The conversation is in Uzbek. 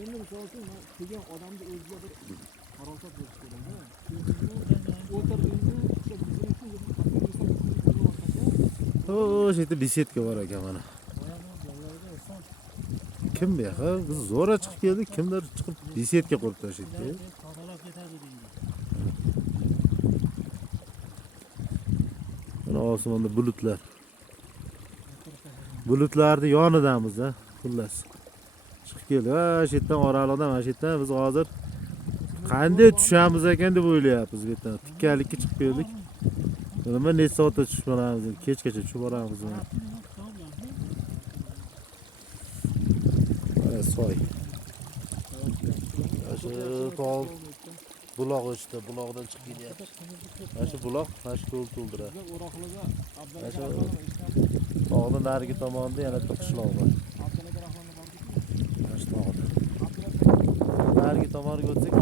Endi misol uchun kelgan odamni o'ziga bir farosat berish kerak-da. O'tirdiingda o'sha bizning uchun O, şeyde bisetka var ekan mana. Kim bu yoqqa? Biz zo'ra chiqib keldik, kimdir chiqib bisetka qurib tashladi. Mana osmonda bulutlar. Bulutlarning yonidamiz ha, xullas. Chiqib keldik. Ha, shu yerdan oraliqdan, mana shu yerdan biz hozir qanday tushamiz ekan deb o'ylayapmiz bu yerdan. Tikkalikka chiqib keldik. Nima necha soatda tushib boramiz? Kechgacha tushib boramiz. Mana soy. Shu tog' buloq o'chdi, buloqdan chiqib kelyapti. Mana shu buloq, mana shu ko'l to'ldiradi. Mana shu tog'ning narigi tomonida yana bitta qishloq bor. Mana shu tog'da. Narigi tomonga o'tsak